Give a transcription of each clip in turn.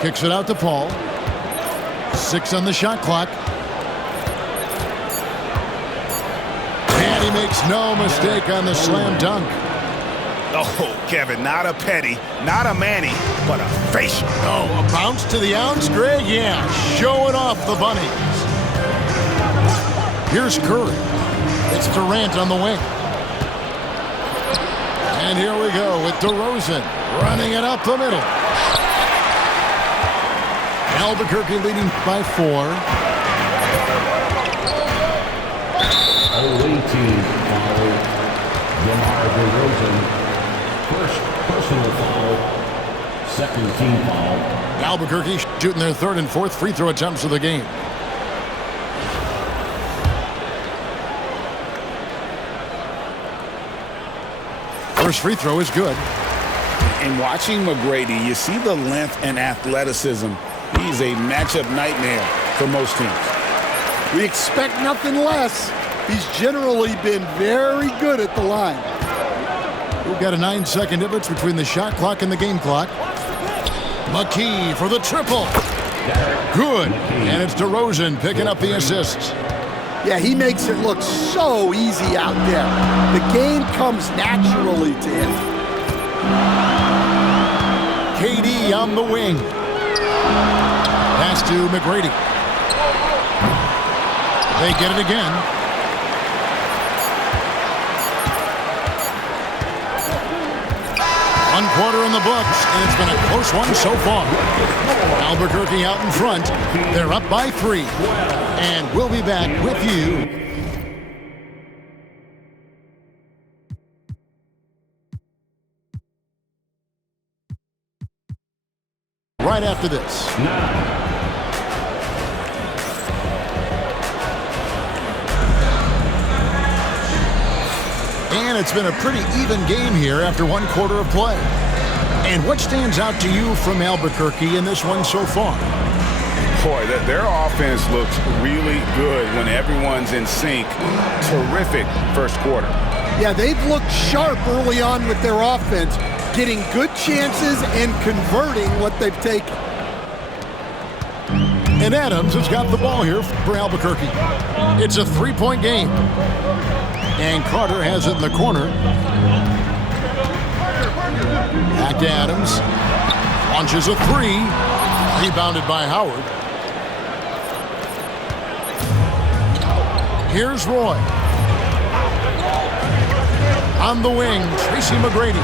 Kicks it out to Paul. 6 on the shot clock. And he makes no mistake on the slam dunk. Oh, Kevin, not a Petty, not a Manny, but a facial. Oh, a bounce to the ounce, Greg? Yeah, showing off the bunnies. Here's Curry. It's Durant on the wing. And here we go with DeRozan running it up the middle. Albuquerque leading by 4. 18 foul. DeMar DeRozan. First personal foul. Second team foul. Albuquerque shooting their 3rd and 4th free throw attempts of the game. First free throw is good. In watching McGrady, you see the length and athleticism. He's a matchup nightmare for most teams. We expect nothing less. He's generally been very good at the line. We've got a 9-second difference between the shot clock and the game clock. McKee for the triple. Good. And it's DeRozan picking up the assists. Yeah, he makes it look so easy out there. The game comes naturally to him. KD on the wing. Pass to McGrady. They get it again. One quarter in the books, and it's been a close one so far. Albuquerque out in front. They're up by 3. And we'll be back with you right after this. And it's been a pretty even game here after 1 quarter of play. And what stands out to you from Albuquerque in this one so far? Boy, their offense looks really good when everyone's in sync. Terrific first quarter. Yeah, they've looked sharp early on with their offense, getting good chances and converting what they've taken. And Adams has got the ball here for Albuquerque. It's a 3-point game. And Carter has it in the corner. Back to Adams. Launches a 3. Rebounded by Howard. Here's Roy. On the wing, Tracy McGrady.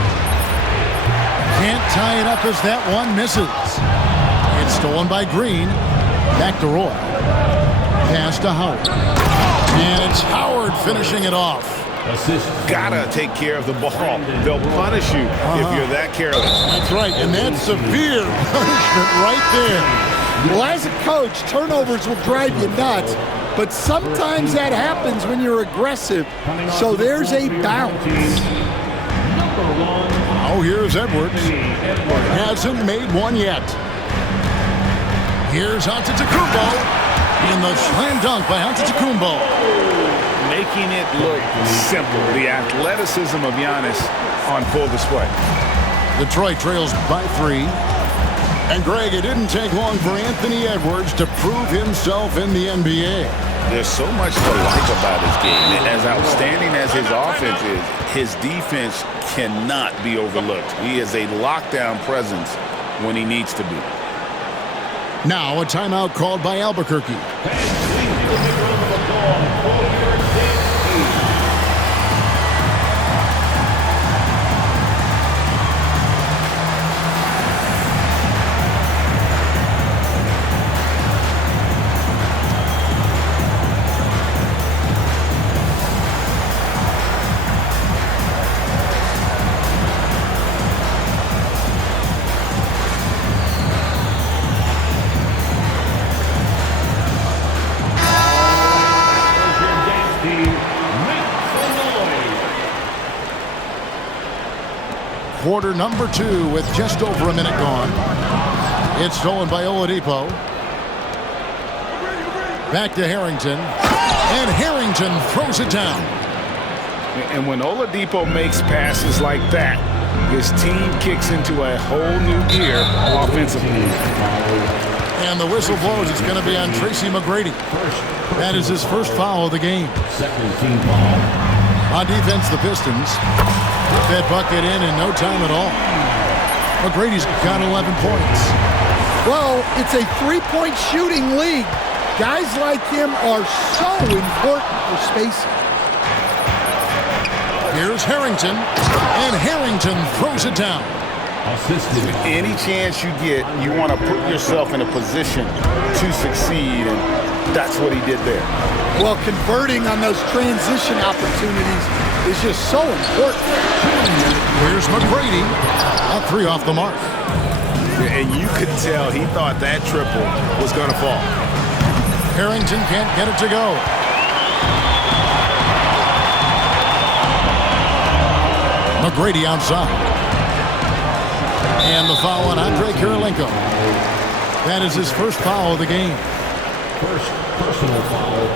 Can't tie it up as that one misses. It's stolen by Green. Back to Roy. Pass to Howard. And it's Howard finishing it off. Gotta take care of the ball. They'll punish you if you're that careless. That's right, and that's severe punishment right there. Well, as a coach, turnovers will drive you nuts, but sometimes that happens when you're aggressive. So there's a bounce. Oh, here's Edwards. Hasn't made one yet. Here's Antetokounmpo. In the slam dunk by Antetokounmpo. Making it look simple. The athleticism of Giannis on full display. Detroit trails by 3. And Greg, it didn't take long for Anthony Edwards to prove himself in the NBA. There's so much to like about his game. As outstanding as his offense is, his defense cannot be overlooked. He is a lockdown presence when he needs to be. Now a timeout called by Albuquerque. Quarter number 2 with just over a minute gone. It's stolen by Oladipo. Back to Harrington. And Harrington throws it down. And when Oladipo makes passes like that, his team kicks into a whole new gear offensively. And the whistle blows. It's going to be on Tracy McGrady. That is his first foul of the game. Second team foul. On defense, the Pistons put that bucket in no time at all. McGrady's got 11 points. Well, it's a three-point shooting league. Guys like him are so important for spacing. Here's Harrington, and Harrington throws it down. Assisted. Any chance you get, you want to put yourself in a position to succeed, and that's what he did there. Well, converting on those transition opportunities is just so important. Here's McGrady, a three off the mark. And you could tell he thought that triple was going to fall. Harrington can't get it to go. McGrady outside. And the foul on Andre Kirilenko. That is his first foul of the game. First personal foul.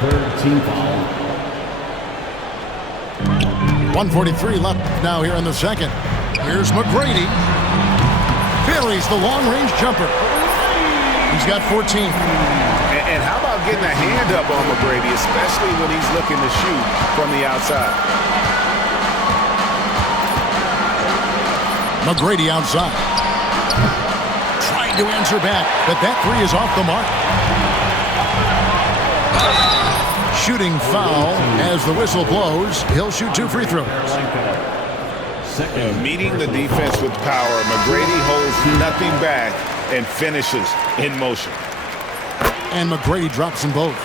Third team foul. 1:43 left now here in the second. Here's McGrady. Buries the long-range jumper. He's got 14. And how about getting a hand up on McGrady, especially when he's looking to shoot from the outside? McGrady outside. Trying to answer back, but that three is off the mark. Shooting foul as the whistle blows. He'll shoot two free throws. Meeting the defense with power, McGrady holds nothing back and finishes in motion. And McGrady drops them both.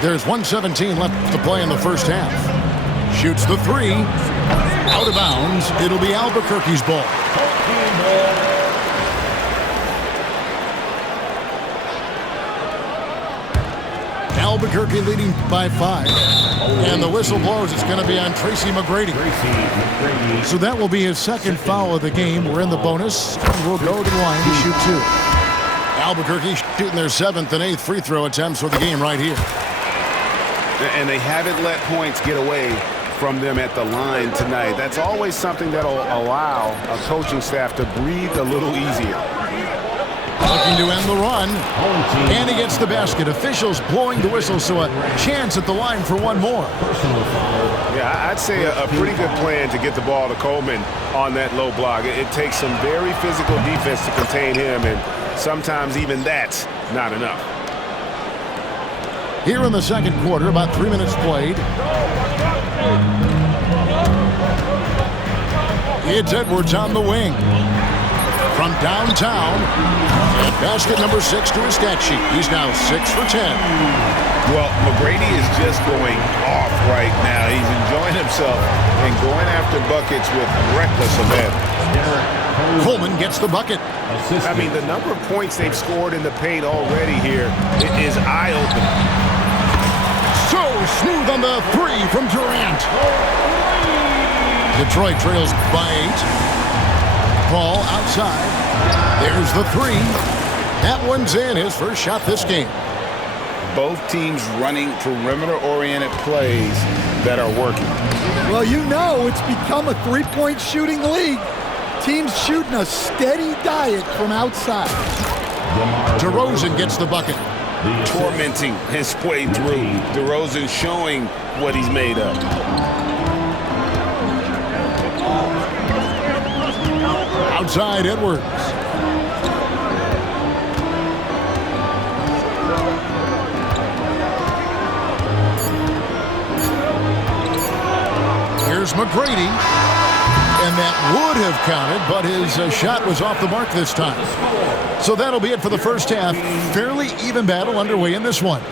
There's 1:17 left to play in the first half. Shoots the three. Out of bounds. It'll be Albuquerque's ball. Albuquerque leading by 5. And the whistle blows. It's going to be on Tracy McGrady. So that will be his second foul of the game. We're in the bonus. And we'll go to the line to shoot two. Albuquerque shooting their 7th and 8th free throw attempts for the game right here. And they haven't let points get away from them at the line tonight. That's always something that'll allow a coaching staff to breathe a little easier. Looking to end the run. And he gets the basket. Officials blowing the whistle, so a chance at the line for one more. Yeah, I'd say a pretty good plan to get the ball to Coleman on that low block. It takes some very physical defense to contain him, and sometimes even that's not enough. Here in the second quarter, about 3 minutes played. It's Edwards on the wing. From downtown, and basket number 6 to his stat sheet. He's now 6 for 10. Well, McGrady is just going off right now. He's enjoying himself and going after buckets with reckless abandon. Coleman gets the bucket. I mean, the number of points they've scored in the paint already here is eye-opening. So smooth on the three from Durant. Detroit trails by 8. Ball outside. There's the three. That one's in. His first shot this game. Both teams running perimeter-oriented plays that are working. Well, you know it's become a three-point shooting league. Teams shooting a steady diet from outside. DeRozan gets the bucket. Tormenting his way through. DeRozan showing what he's made of. Outside Edwards. Here's McGrady. And that would have counted, but his shot was off the mark this time. So that'll be it for the first half. Fairly even battle underway in this one.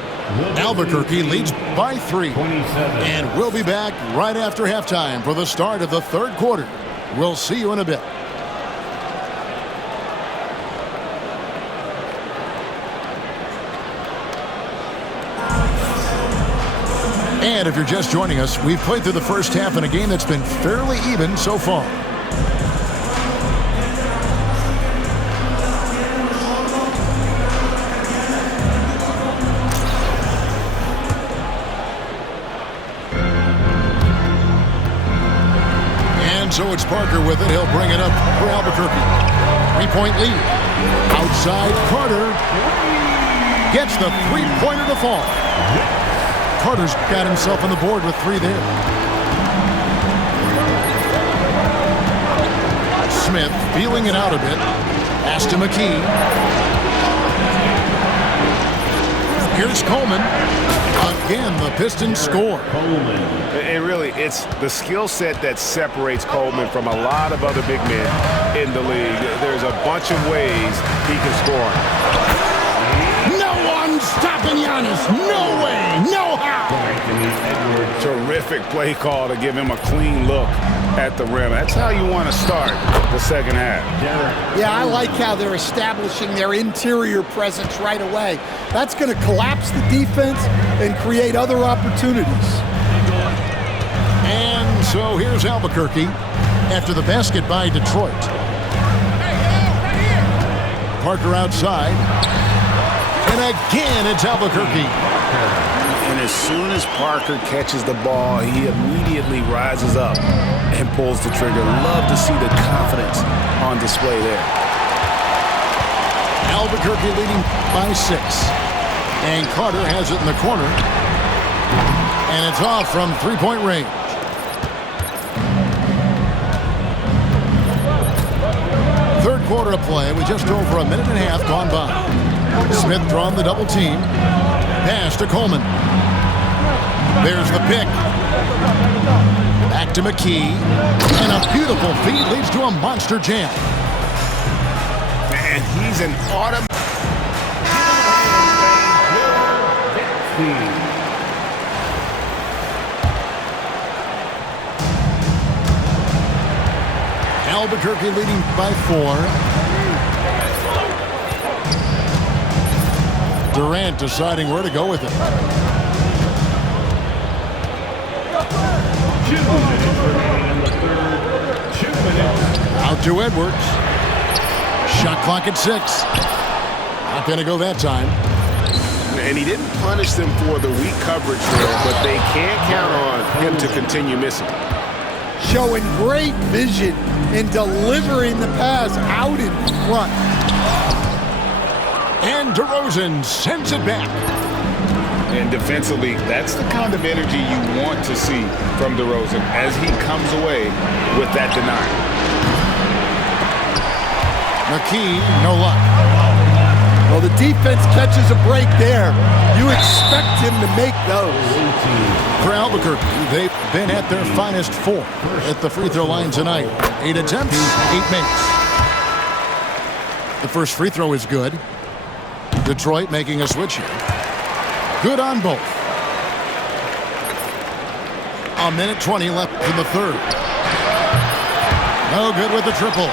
Albuquerque leads by 3. And we'll be back right after halftime for the start of the third quarter. We'll see you in a bit. And if you're just joining us, we've played through the first half in a game that's been fairly even so far. Parker with it. He'll bring it up for Albuquerque. 3-point lead. Outside Carter. Gets the three-pointer to fall. Carter's got himself on the board with 3 there. Smith feeling it out a bit. Pass to McKee. Here's Coleman. Again, the Pistons score. It's the skill set that separates Coleman from a lot of other big men in the league. There's a bunch of ways he can score. No one's stopping Giannis. No way. No how. Terrific play call to give him a clean look at the rim. That's how you want to start the second half. Yeah, I like how they're establishing their interior presence right away. That's going to collapse the defense and create other opportunities. And so here's Albuquerque after the basket by Detroit. Parker outside. And again, it's Albuquerque. And as soon as Parker catches the ball, he immediately rises up and pulls the trigger. Love to see the confidence on display there. Albuquerque leading by 6. And Carter has it in the corner. And it's off from 3-point range. Third quarter of play with just over a minute and a half gone by. Smith drawing the double team. Pass to Coleman. There's the pick. Back to McKee. And a beautiful feed leads to a monster jam. And he's an automatic. Albuquerque leading by 4. Durant deciding where to go with it. Out to Edwards. Shot clock at 6. Not going to go that time. And he didn't punish them for the weak coverage there, but they can't count on him to continue missing. Showing great vision in delivering the pass out in front. And DeRozan sends it back. And defensively, that's the kind of energy you want to see from DeRozan as he comes away with that denial. McKee, no luck. Well, the defense catches a break there. You expect him to make those. For Albuquerque, they've been at their finest 4 at the free throw line tonight. 8 attempts, 8 makes. The first free throw is good. Detroit making a switch here. Good on both. A minute 20 left in the third. No good with the triple.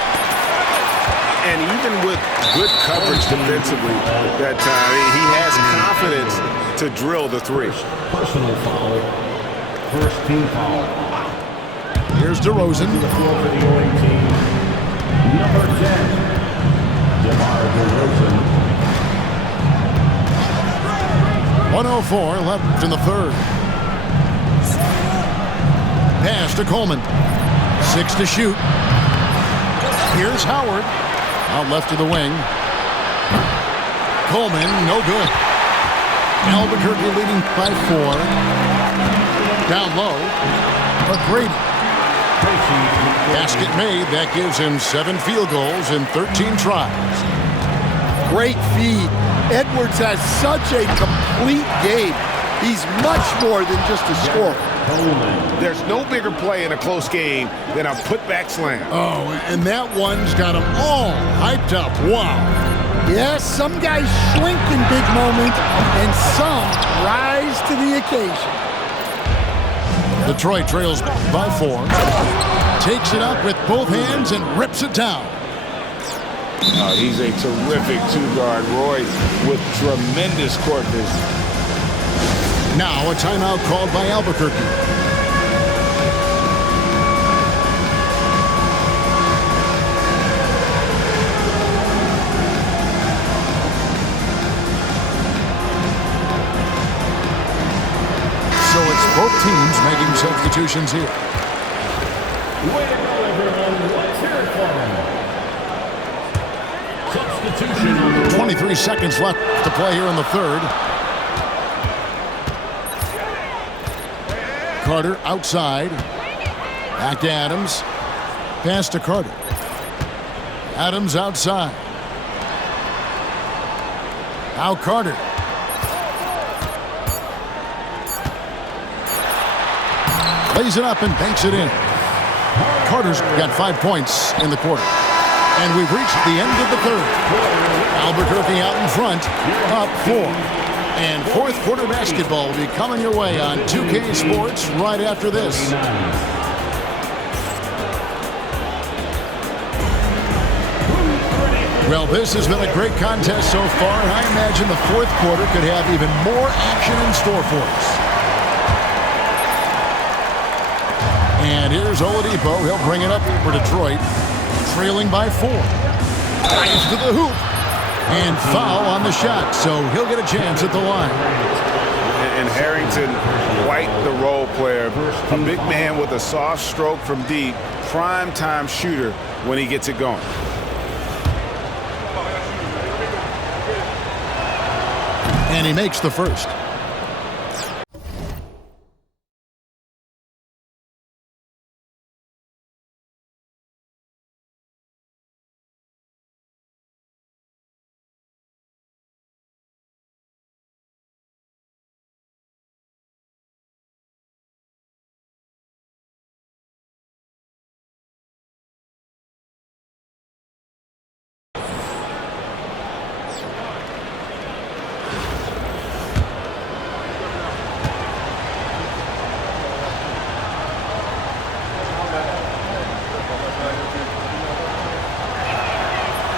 And even with good coverage defensively that time, he has confidence to drill the 3. Personal foul. First team foul. Here's DeRozan. To the floor for the Oregon team. Number 10, DeMar DeRozan. 1:04 left in the third. Pass to Coleman. 6 to shoot. Here's Howard. Out left to the wing. Coleman, no good. Albuquerque leading by 4. Down low. McGrady. Basket made. That gives him 7 field goals in 13 tries. Great feed. Edwards has such a complete game. He's much more than just a scorer. There's no bigger play in a close game than a putback slam. Oh, and that one's got them all hyped up. Wow. Yes, some guys shrink in big moments, and some rise to the occasion. Detroit trails by 4. Takes it up with both hands and rips it down. He's a terrific 2-guard. Roy with tremendous court vision. Now a timeout called by Albuquerque. So it's both teams making substitutions here. Way to go, everyone. Substitution on the 23 seconds left to play here in the third. Carter outside. Back to Adams. Pass to Carter. Adams outside. Now Carter. Lays it up and banks it in. Carter's got 5 points in the quarter. And we've reached the end of the third. Albuquerque out in front, up 4. And fourth quarter basketball will be coming your way on 2K Sports right after this. Well, this has been a great contest so far, and I imagine the fourth quarter could have even more action in store for us. And here's Oladipo. He'll bring it up for Detroit, trailing by 4. Dives to the hoop. And foul on the shot, so he'll get a chance at the line. And Harrington, quite the role player. A big man with a soft stroke from deep, prime-time shooter when he gets it going. And he makes the first.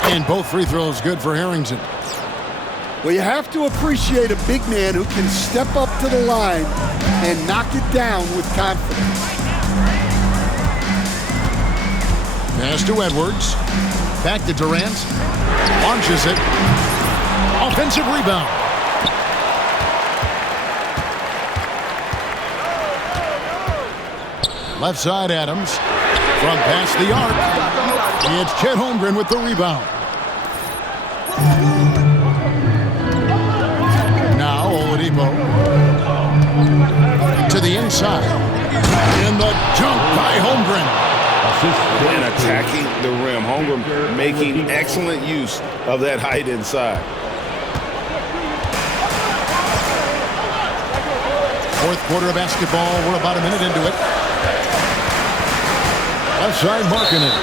And both free throws good for Harrington. Well, you have to appreciate a big man who can step up to the line and knock it down with confidence. Pass to Edwards. Back to Durant. Launches it. Offensive rebound. Left side Adams. From past the arc. It's Chet Holmgren with the rebound. Now Oladipo to the inside. In the dunk by Holmgren. And attacking the rim. Holmgren making excellent use of that height inside. Fourth quarter of basketball. We're about a minute into it. Left side marking it.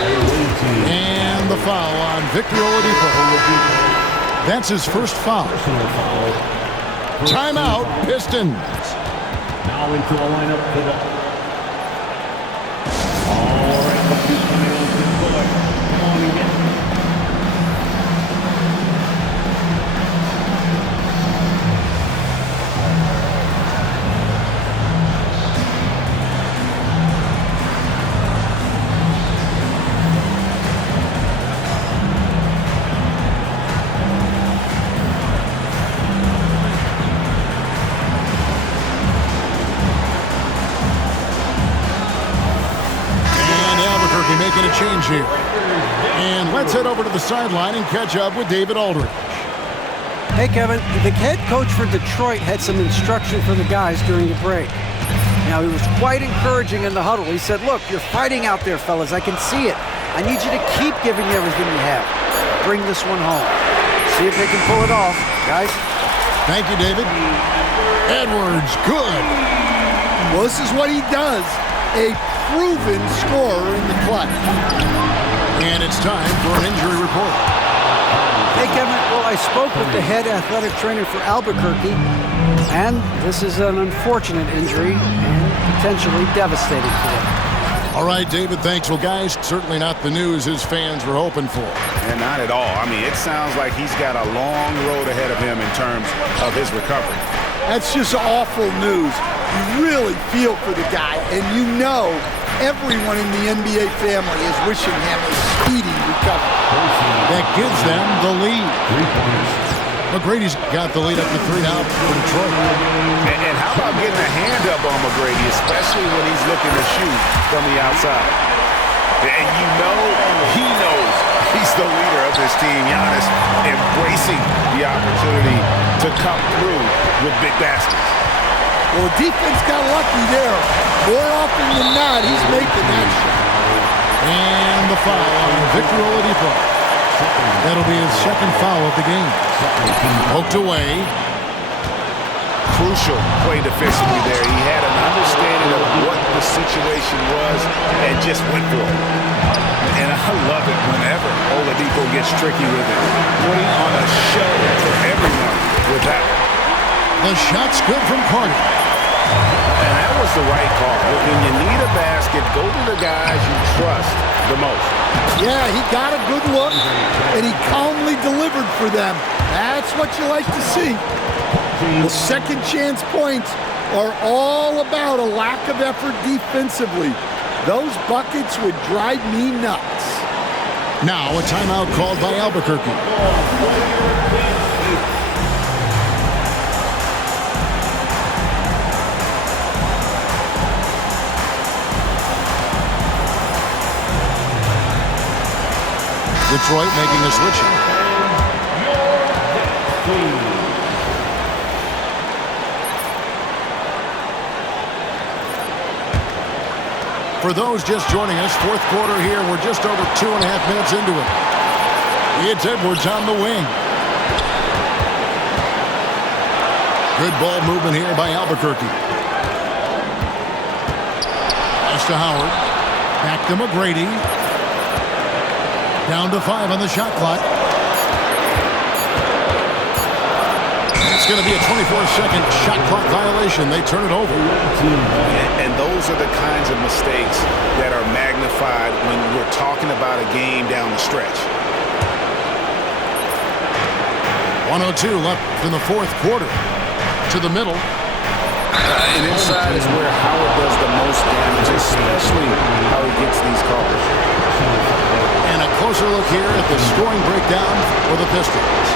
And the foul on Victor Oladipo. That's his first foul. Timeout, Pistons. Now into a lineup for the... All right, let's do coming on to the board. Come on and get it. Making a change here. And let's head over to the sideline and catch up with David Aldridge. Hey, Kevin. The head coach for Detroit had some instruction for the guys during the break. Now, he was quite encouraging in the huddle. He said, look, you're fighting out there, fellas. I can see it. I need you to keep giving everything you have. Bring this one home. See if they can pull it off, guys. Thank you, David. Edwards, good. Well, this is what he does. A proven scorer in the clutch. And it's time for an injury report. Hey, Kevin. Well, I spoke with the head athletic trainer for Albuquerque, and this is an unfortunate injury and potentially devastating for them. All right, David, thanks. Well, guys, certainly not the news his fans were hoping for. And not at all. I mean, it sounds like he's got a long road ahead of him in terms of his recovery. That's just awful news. You really feel for the guy, and you know everyone in the NBA family is wishing him a speedy recovery. That gives them the lead. McGrady's got the lead up to 3 now for Detroit. And how about getting a hand up on McGrady, especially when he's looking to shoot from the outside? And you know he knows he's the leader of this team. Giannis embracing the opportunity to come through with big baskets. Well, the defense got lucky there. More often than not, he's making that shot. And the foul on Victor Oladipo. That'll be his second foul of the game. Poked away. Crucial play defensively there. He had an understanding of what the situation was and just went for it. And I love it whenever Oladipo gets tricky with it. Putting on a show for everyone with that. The shot's good from Carter. And that was the right call. When you need a basket, go to the guys you trust the most. Yeah, he got a good look, and he calmly delivered for them. That's what you like to see. The second chance points are all about a lack of effort defensively. Those buckets would drive me nuts. Now a timeout called by Albuquerque. Detroit making a switch. For those just joining us, fourth quarter here. We're just over 2.5 minutes into it. It's Edwards on the wing. Good ball movement here by Albuquerque. Pass to Howard. Back to McGrady. Down to 5 on the shot clock. It's going to be a 24-second shot clock violation. They turn it over. And those are the kinds of mistakes that are magnified when we're talking about a game down the stretch. 1:02 left in the fourth quarter. To the middle. And inside is where Howard does the most damage, especially how he gets these calls. And a closer look here at the scoring breakdown for the Pistons.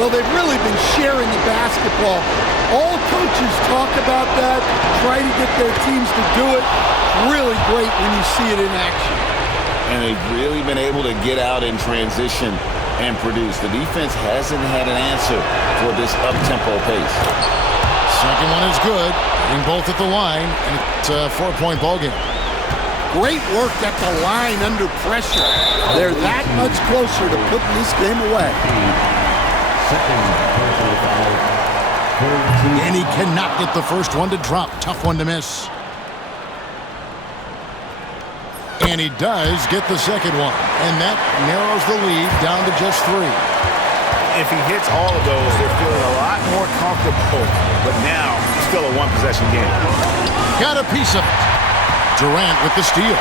Well, they've really been sharing the basketball. All coaches talk about that, try to get their teams to do it. Really great when you see it in action. And they've really been able to get out in transition and produce. The defense hasn't had an answer for this up-tempo pace. Second one is good. Getting both at the line, and it's a 4-point ball game. Great work at the line under pressure. They're that much closer to putting this game away. And he cannot get the first one to drop. Tough one to miss. And he does get the second one. And that narrows the lead down to just 3. If he hits all of those, they're feeling a lot more comfortable. But now, still a one-possession game. Got a piece of it. Durant with the steal.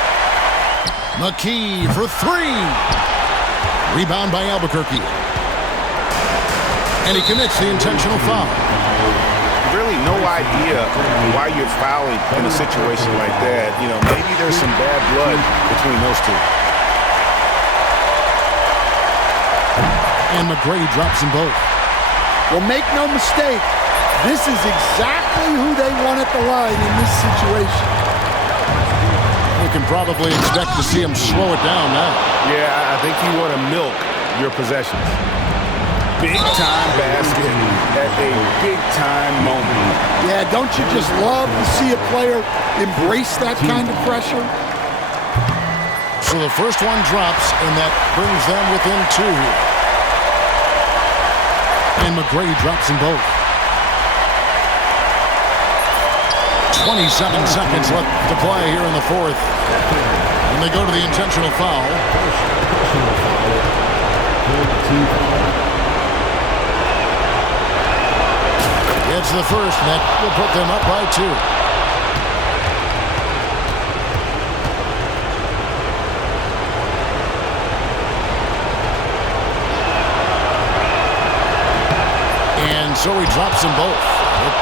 McKee for 3. Rebound by Albuquerque. And he commits the intentional foul. Really no idea why you're fouling in a situation like that. You know, maybe there's some bad blood between those two. And McGrady drops them both. Well, make no mistake, this is exactly who they want at the line in this situation. We can probably expect to see him slow it down now. Yeah, I think you want to milk your possessions. Big-time basket at a big-time moment. Yeah, don't you just love to see a player embrace that kind of pressure? So the first one drops, and that brings them within 2 here. And McGrady drops them both. 27 seconds left to play here in the fourth. And they go to the intentional foul. It's the first, and that will put them up by 2. And so he drops them both.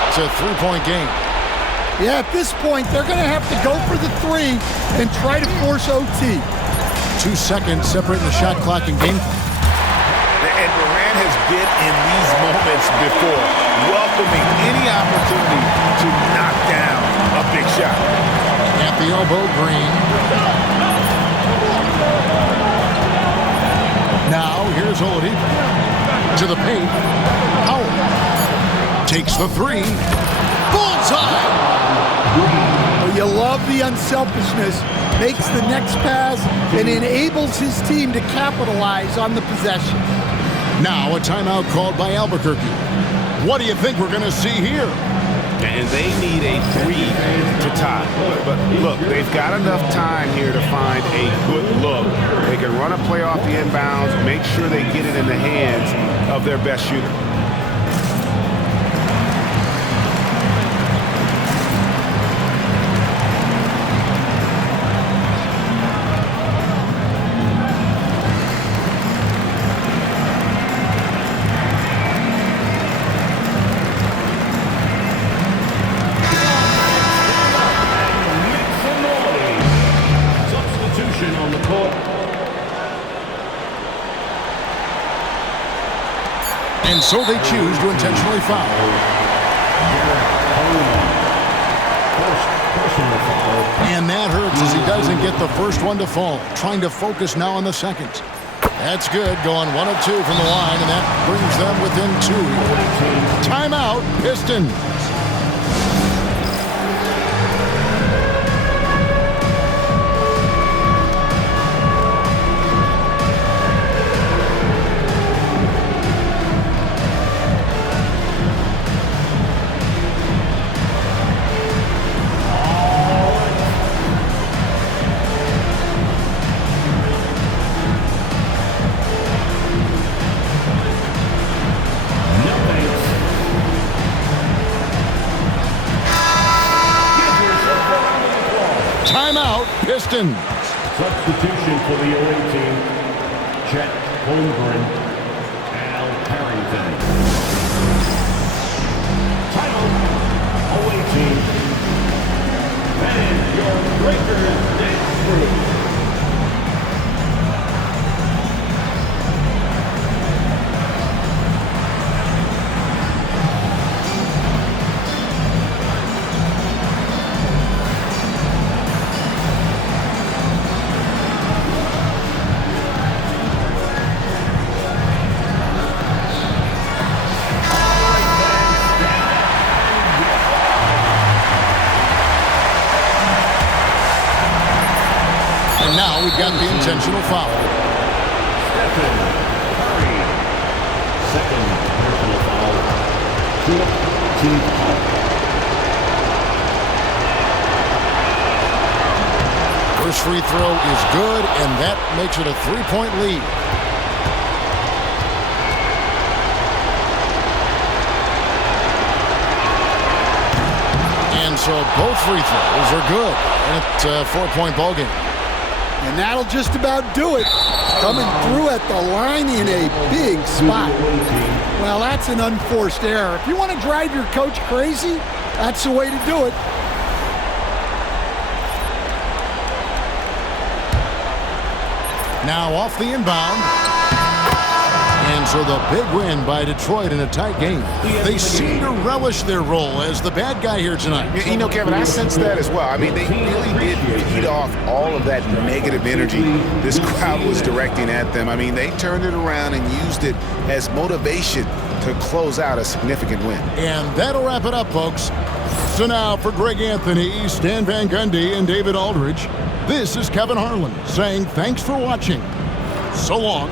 It's a 3-point game. Yeah, at this point, they're going to have to go for the 3 and try to force OT. 2 seconds separating the shot clock and game. And Durant has been in these moments before, welcoming any opportunity to knock down a big shot. At the elbow, Green. Now, here's Oladipo. Into the paint. Howard takes the three. Bullseye! Well, you love the unselfishness. Makes the next pass and enables his team to capitalize on the possession. Now a timeout called by Albuquerque. What do you think we're going to see here? And they need a 3 to tie. But look, they've got enough time here to find a good look. They can run a play off the inbounds, make sure they get it in the hands of their best shooter. And so they choose to intentionally foul. And that hurts as he doesn't get the first one to fall. Trying to focus now on the second. That's good, going 1 of 2 from the line, and that brings them within 2. Timeout, Pistons. Timeout, Pistons. Substitution for the away team, Chet Holmgren, Al Harrington. Timeout, away team. And your Breakers next through. And now we've got the intentional foul. Stephen Curry, second personal foul. Team foul. First free throw is good, and that makes it a 3-point lead. And so both free throws are good, and it's a 4-point ball game. And that'll just about do it. Coming through at the line in a big spot. Well, that's an unforced error. If you want to drive your coach crazy, that's the way to do it. Now off the inbound. And so the big win by Detroit in a tight game. They seem to relish their role as the bad guy here tonight. You know, Kevin, I sense that as well. I mean, they really did feed off all of that negative energy this crowd was directing at them. I mean, they turned it around and used it as motivation to close out a significant win. And that'll wrap it up, folks. So now for Greg Anthony, Stan Van Gundy, and David Aldridge, this is Kevin Harlan saying thanks for watching. So long.